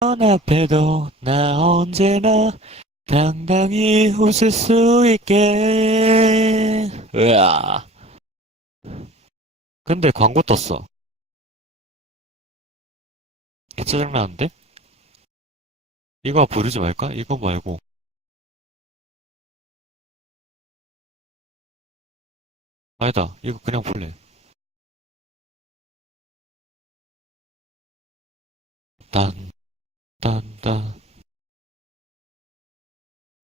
앞에도 나 언제나 당당히 웃을 수 있게. 으아. 근데 광고 떴어. 개 짜증나는데? 이거 부르지 말까? 이거 말고. 아니다. 이거 그냥 볼래. 딴.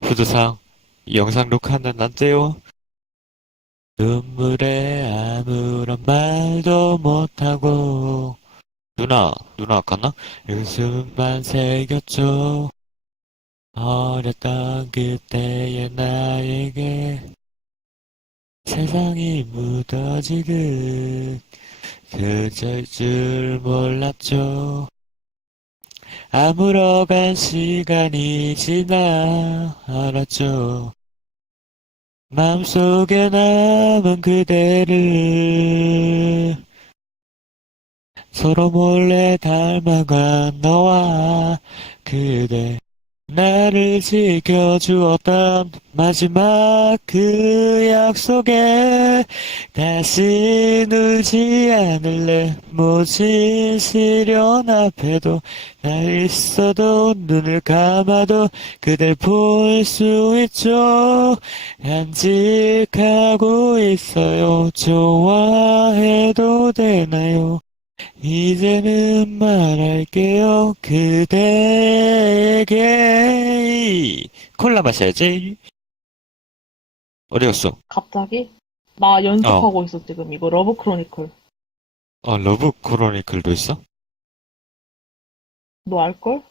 후드상, 이 영상 녹화는 안 돼요. 눈물에 아무런 말도 못하고. 누나, 누나 갔나? 웃음만 새겼죠. 어렸던 그때의 나에게 세상이 무뎌지듯 그저일 줄 몰랐죠. 아물어간 시간이 지나 알았죠. 마음속에 남은 그대를 서로 몰래 닮아간 너와 그대 나를 지켜주었던 마지막 그 약속에 다시 울지 않을래? 모진 시련 앞에도 나 있어도 눈을 감아도 그댈 볼 수 있죠. 간직하고 있어요. 좋아해도 되나요 이제는 말할게요 그대에게 콜라 마셔야지 어디 갔어? 갑자기? 나 연습하고 있어, 지금. 이거 러브 크로니클. 어 러브 크로니클도 있어? 너 알걸?